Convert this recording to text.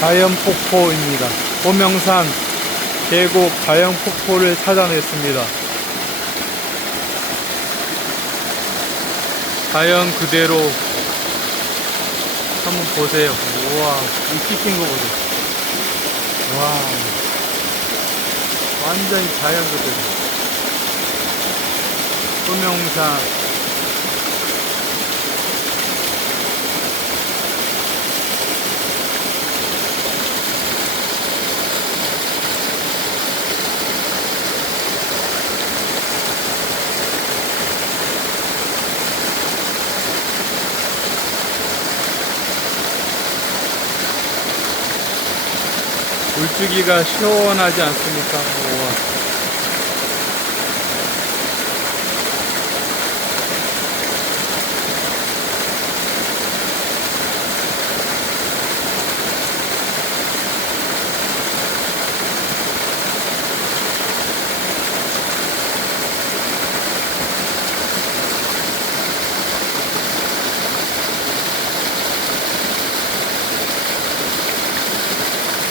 자연폭포입니다. 보명산 계곡 자연폭포를 찾아냈습니다. 자연 그대로 한번 보세요. 우와, 이 찍힌 거 보세요. 와, 완전히 자연 그대로. 보명산. 물주기가 시원하지 않습니까? 우와.